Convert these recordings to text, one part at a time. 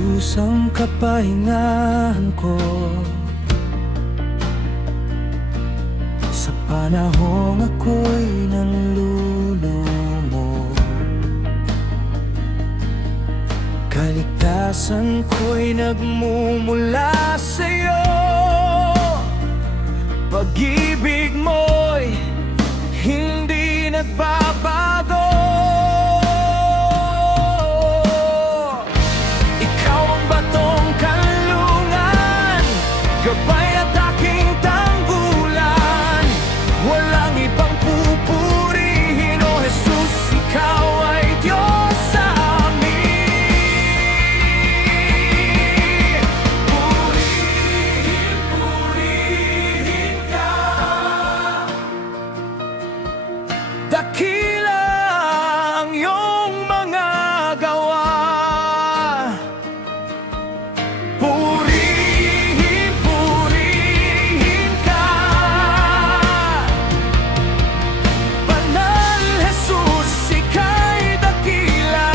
Hesus ang kapahingahan ko, sa panahong ako'y nanlulumo. Kaligtasan ko'y nagmumula sa'yo. Pagibig mo'y hindi nagbabago. Ikaw ang batong kanlungan, gabay at aking tanggulan. Walang ibang pupurihin, o Hesus, ikaw ay Diyos sa amin. Purihin ka, Dakila ang yong mga gawa. Purihin ka, Banal, Hesus, Ika'y dakila.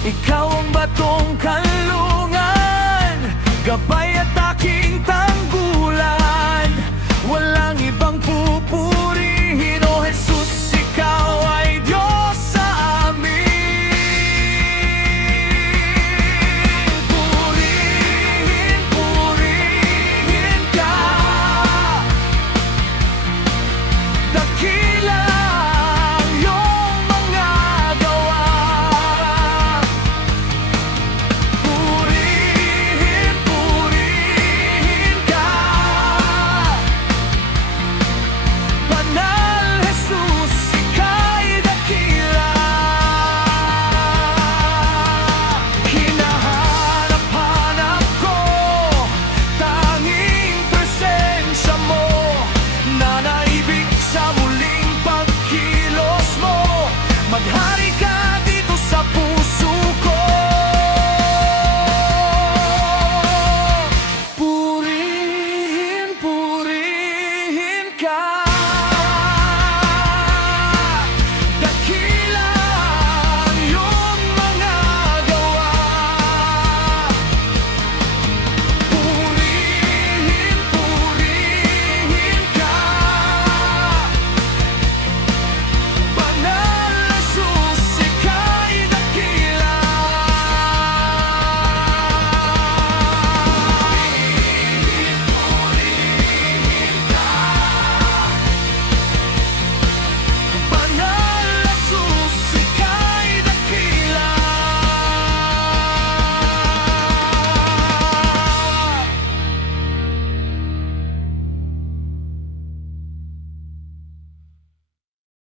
Ikaw ang batong kanlungan, gabay at